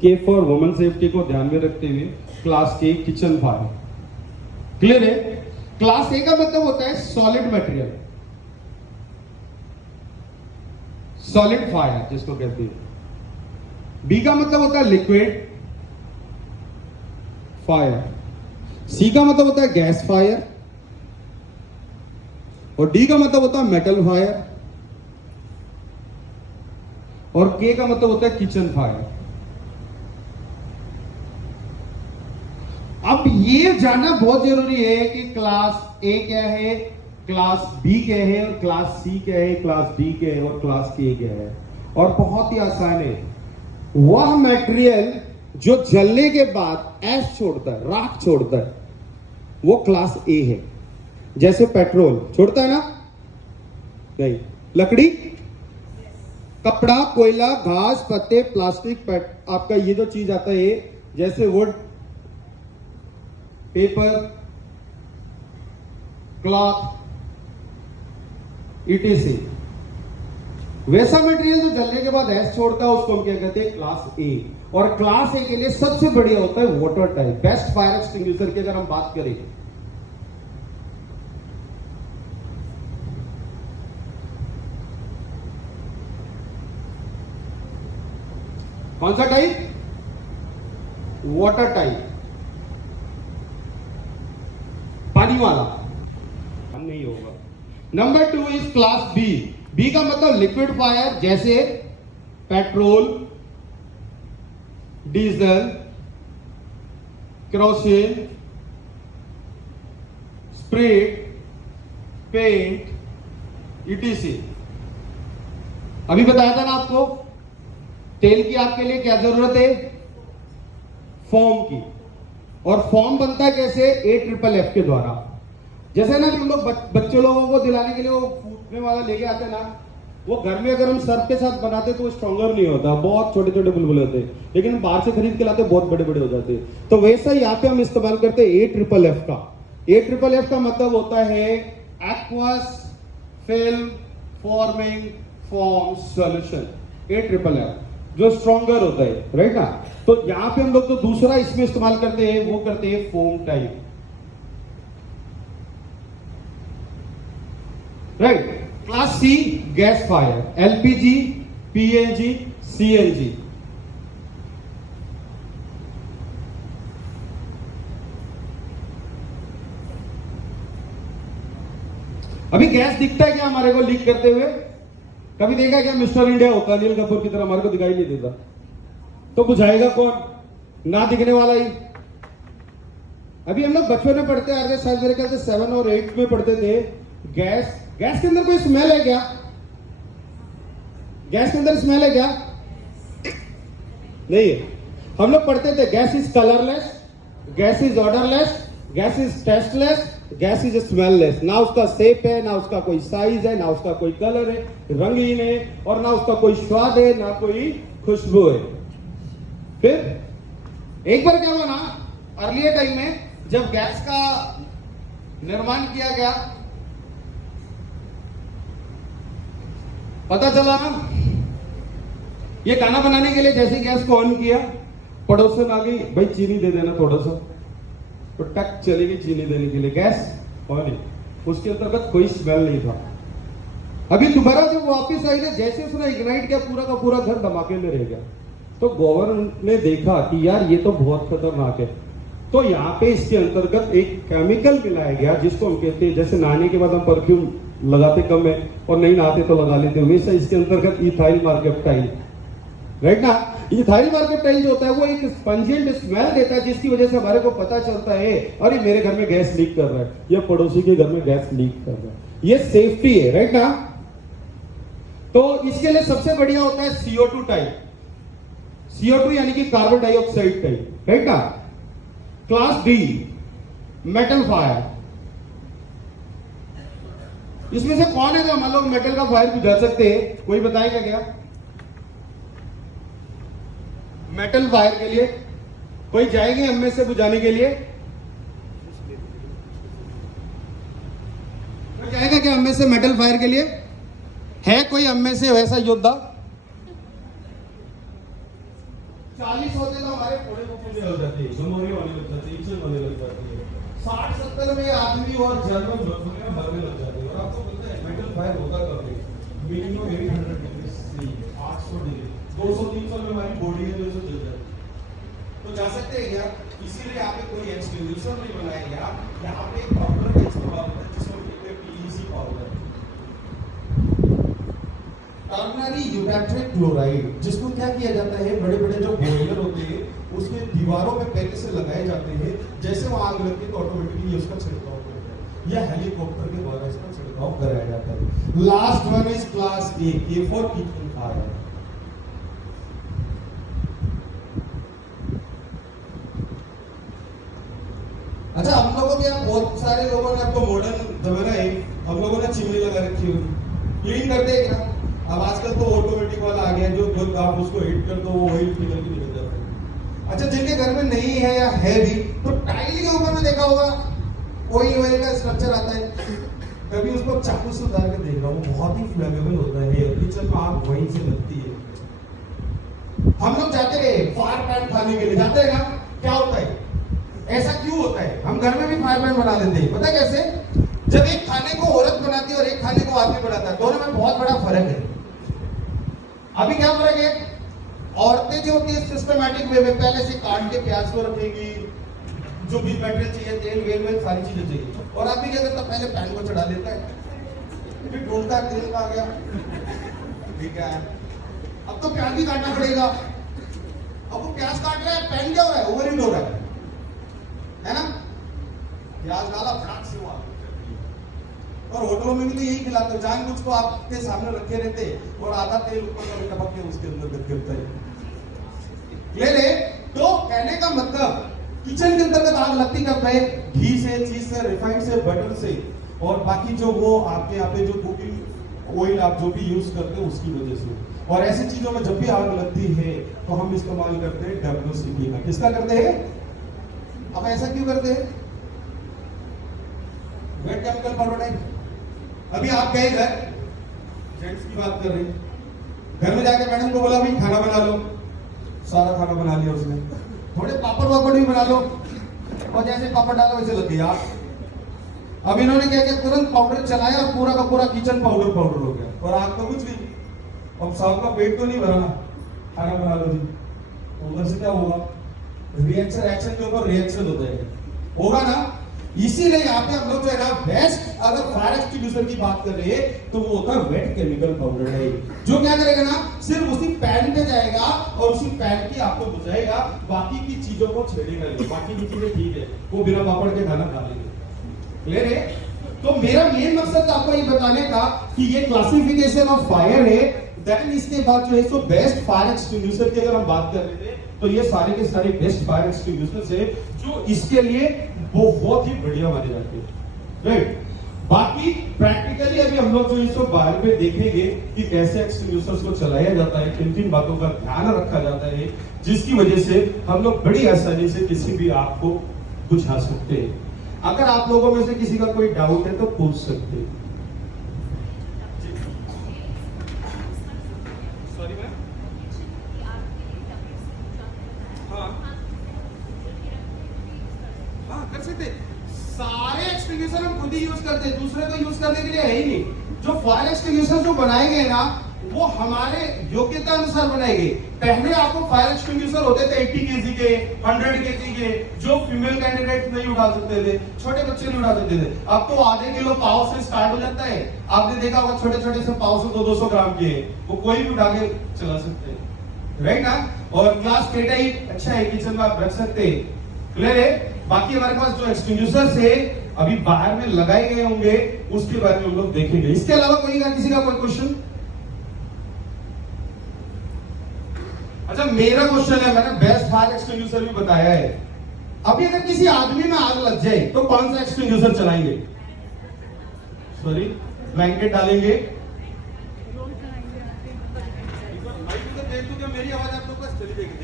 के for women safety को ध्यान में रखते हुए क्लास के किचन फायर। क्लियर है? क्लास ए का मतलब होता है सॉलिड मटेरियल, सॉलिड फायर जिसको कहते हैं। बी का मतलब होता है लिक्विड फायर, सी का मतलब होता है गैस फायर, और डी का मतलब होता है मेटल फायर, और के का मतलब होता है किचन फायर। अब ये जानना बहुत जरूरी है कि क्लास ए क्या है, क्लास बी क्या है, और क्लास सी क्या है, क्लास डी क्या है, और क्लास के क्या है। और बहुत ही आसान है, वह मटेरियल जो जलने के बाद ऐश छोड़ता है, राख छोड़ता है, वो क्लास ए है। जैसे पेट्रोल छोड़ता है ना? नहीं। लकड़ी, कपड़ा, कोयला, घास, पत्ते, प्लास्टिक, आपका ये जो चीज आता है जैसे वुड, पेपर, क्लॉथ, ETC, वैसा मटेरियल जो जलने के बाद ऐश छोड़ता है उसको हम क्या कहते हैं? क्लास ए। और क्लास ए के लिए सबसे बढ़िया होता है water type, best fire extinguisher की अगर हम बात करें। कौन सा टाइप? वाटर टाइप, पानी वाला, नहीं होगा। Number 2 is class B. B का मतलब लिक्विड फायर, जैसे petrol, diesel, kerosene, spirit, paint, ETC। अभी बताया था ना आपको, तेल की आपके लिए क्या जरूरत है? फॉर्म की। और फॉर्म बनता है कैसे? AFFF के द्वारा। जैसे ना हम लोग बच्चे लोगों को दिलाने के लिए वो फूटने वाला लेके आते हैं ना, वो घर में अगर हम सर्फ के साथ बनाते तो वो स्ट्रॉन्गर नहीं होता, बहुत छोटे छोटे बुलबुले होते, लेकिन हम बाहर से खरीद के लाते बहुत बड़े बड़े हो जाते। तो वैसा यहाँ पे हम इस्तेमाल करते हैं AFFF का। AFFF का मतलब होता है aqueous film forming form solution, AFFF, जो स्ट्रॉन्गर होता है, राइट ना। तो यहां पे हम लोग तो दूसरा इसमें इस्तेमाल करते हैं, वो करते हैं foam type, right. Class C gas fire, LPG, PNG, CNG। अभी गैस दिखता है क्या हमारे को लीक करते हुए? कभी देखा क्या? मिस्टर इंडिया होता, अनिल कपूर की तरह हमारे को दिखाई नहीं देता, तो बुझाएगा कौन? ना दिखने वाला ही। अभी हम लोग बचपन में पढ़ते आ रहे, शायद मेरे ख्याल से 7 और 8 में पढ़ते थे। गैस के अंदर कोई स्मेल है क्या? गैस के अंदर स्मेल है क्या? नहीं है। हम लोग पढ़ते थे gas is colourless, gas is odourless, gas is tasteless, gas is smellless. ना उसका शेप है, ना उसका कोई साइज है, ना उसका कोई कलर है, रंगीन है, और ना उसका कोई स्वाद है, ना कोई खुशबू है। फिर एक बार क्या हुआ ना, अर्लियर टाइम में जब गैस का निर्माण किया गया, पता चला ना, ये खाना बनाने के लिए जैसे गैस को ऑन किया, पड़ोसन आ गई, भाई चीनी दे देना थोड़ा सा, तो टक चली गई चीनी देने के लिए, गैस ऑन है, उसके अंतर्गत कोई स्मेल नहीं था। अभी दोबारा जब वापस आई ना, जैसे उसने इग्नाइट किया, पूरा का पूरा घर धमाके में रह गया। तो गवर्नमेंट ने देखा कि यार ये तो बहुत खतरनाक है, तो यहाँ पे इसके अंतर्गत एक केमिकल मिलाया गया जिसको हम कहते हैं, जैसे नहाने के बाद हम परफ्यूम लगाते कम है और नहीं नहाते तो लगा लेते, वैसे इसके अंतर्गत इथाइल मार्केप्टाइल, राइट ना। इथाइल मार्केप्टाइल जो होता है वो एक स्पंजेंट स्मेल देता है, जिसकी वजह से हमारे को पता चलता है अरे मेरे घर में गैस लीक कर रहा है, या पड़ोसी के घर में गैस लीक कर रहा है। ये सेफ्टी है, राइट ना। तो इसके लिए सबसे बढ़िया होता है CO2 टाइप, CO2 यानी कि कार्बन डाइऑक्साइड टाइप, राइट ना। क्लास डी मेटल फायर, इसमें से कौन है जो हम लोग मेटल का फायर बुझा सकते हैं? कोई बताएगा क्या? मेटल फायर के लिए कोई जाएंगे हम में से बुझाने के लिए? कोई जाएगा क्या हम में से मेटल फायर के लिए? है कोई हम में से वैसा योद्धा? 40 होते तो हमारे फोड़े फूफे हो जाते हैं, गमोरी होने लग जाती है, इंजन होने लग जाती है। 60-70 में आदमी और जर्मन मरने लग जाते हैं। और आपको पता है मेटल फायर होता कब है? मिनिमम 800 डिग्री से 800 डिग्री, 200-300 में हमारी बॉडी है जो जल जाती है। तो जा सकते हैं क्या? इसीलिए यहाँ पे कोई एक्सटिंग्विशर नहीं बनाया गया। यहाँ पे एक पाउडर का इस्तेमाल होता है जिसको कहते हैं पीईसी पाउडर, टर्नरी यूरेथ्रिक क्लोराइड, जिसको क्या किया जाता है, बड़े बड़े जो बॉयलर होते हैं उसके दीवारों पे पहले से लगाए जाते हैं। जैसे वो आग लगती है तो ऑटोमेटिकली उसका छिड़काव करता है, या हेलीकॉप्टर के द्वारा इसका छिड़काव कराया जाता है। Last one is class A for kitchen fire. अच्छा, हम लोगों के यहाँ बहुत सारे लोगों ने, अब तो मॉडर्न जमाना है, हम लोगों ने चिमनी लगा रखी होगी, क्लीन करते हैं क्या? अब आजकल तो ऑटोमेटिक वाला आ गया जो आप उसको हिट कर दो वो ऑयल निकल के निकल जाता है। अच्छा, जिनके घर में नहीं है या है भी, तो टाइल के ऊपर में देखा होगा ऑयल का स्ट्रक्चर आता है, कभी उसको चाकू से उतार के देख रहा हूँ, बहुत ही फ्लेमेबल होता है, किचन में आग वहीं से लगती है। हम लोग जाते हैं फायर पैन खाने के लिए, जाते हैं ना? क्या होता है, ऐसा क्यों होता है? हम घर में भी फायर पैन बना लेते हैं, पता है कैसे? जब एक खाने को औरत बनाती है और एक खाने को आदमी बनाता है, दोनों में बहुत बड़ा फर्क है। अभी क्या फर्क है? औरतें जो होती है सिस्टमैटिक वे में पहले से काट के प्याज को रखेगी, जो भी मटेरियल चाहिए, तेल वेल सारी चीजें चाहिए, और आदमी क्या करता है, पहले पैन को चढ़ा लेता है, फिर ढूंढता है तेल आ गया, ठीक है, अब तो प्याज भी काटना पड़ेगा। अब वो प्याज काट रहा है, पैन क्या हो रहा है, ओवरहीट हो रहा है ना? प्याज डाला, फटाक से हुआ। और होटलों में भी तो यही खिलाते हैं, जानबूझ को आपके सामने रखे रहते और आधा तेल ऊपर का टपक के उसके अंदर गिरता है। ले ले, तो कहने का मतलब किचन के अंतर्गत आग लगती कब है? घी से, चीज से, रिफाइंड से, बटर से, और बाकी जो वो आपके यहाँ पे जो कुकिंग ऑयल आप जो भी यूज करते हैं उसकी वजह से। और ऐसी चीजों में जब भी आग लगती है तो हम इस्तेमाल करते हैं WCP का। किसका करते हैं? अब ऐसा क्यों करते हैं? Wait chemical prototype. अभी आप गए घर, जेंट्स की बात कर रहे हैं, घर में जाके मैडम को बोला भाई खाना बना लो, सारा खाना बना लिया उसने, थोड़े पापड़ वापड़ भी बना लो, और जैसे पापड़ डालो वैसे लग गया। अब इन्होंने क्या किया, तुरंत पाउडर चलाया और पूरा का पूरा किचन पाउडर हो गया, और आग तो कुछ भी। अब साहब का पेट तो नहीं भरा ना, खाना बना लो जी, उधर से क्या होगा? रिएक्शन के ऊपर रिएक्शन होगा ना। इसीलिए यहाँ पे हम लोग जो है ना, बेस्ट अगर फायर एक्सटिंग्विशर की बात कर रहे हैं तो वो होता है वेट केमिकल पाउडर है, जो क्या करेगा ना, सिर्फ उसी पैन पे जाएगा और उसी पैन की आपको बुझाएगा, बाकी की चीजों को छेड़ेगा नहीं। बाकी की चीजें ठीक है, वो बिना पापड़ के खाना खा लेंगे। क्लियर है? तो मेरा मेन मकसद आपको ये बताने का कि ये क्लासिफिकेशन ऑफ फायर है। देन इसके बाद जो है सो बेस्ट फायर एक्सटिंग्विशर की अगर हम बात कर रहे थे तो ये सारे के सारे बेस्ट फायर एक्सटिंग्विशर्स है जो इसके लिए बहुत ही बढ़िया माने जाते हैं, राइट? बाकी प्रैक्टिकली अभी हम लोग जो इसको बाहर पे देखेंगे कि कैसे एक्सटिंग्विशर्स को चलाया जाता है, किन किन बातों का ध्यान रखा जाता है, जिसकी वजह से हम लोग बड़ी आसानी से किसी भी आग को बुझा सकते हैं। अगर आप लोगों में से किसी का कोई डाउट है तो पूछ सकते हैं। कर सकते, सारे एक्सटिंग्विशर हम खुद ही यूज करते हैं, दूसरे को यूज करने के लिए है ही नहीं। जो फायर एक्सटिंग्विशर जो बनाए गए ना, वो हमारे योग्यता अनुसार बनाए गए। पहले आपको फायर एक्सटिंग्विशर होते थे 80 केजी के, 100 केजी के, जो फीमेल कैंडिडेट नहीं उठा सकते थे, छोटे बच्चे नहीं उठा सकते थे। अब तो आधे किलो पाव से स्टार्ट हो जाता है। आपने देखा होगा छोटे छोटे से पाव से 200 ग्राम के, वो कोई भी उठा के चला सकते हैं, राइट ना? और ग्लास पेटाई अच्छा है, किचन में आप रख सकते हैं। क्लियर है? बाकी हमारे पास जो एक्सटिंग्विशर्स है अभी बाहर में लगाए गए होंगे उसके बारे में हम लोग देखेंगे। इसके अलावा किसी का कोई क्वेश्चन? अच्छा, मेरा क्वेश्चन है, मैंने बेस्ट फायर एक्सटिंग्विशर भी बताया है। अभी अगर किसी आदमी में आग लग जाए तो कौन सा एक्सटिंग्विशर चलाएंगे? सॉरी, ब्लैंकेट डालेंगे? मेरी आवाज आप लोग पास चली जाएगी।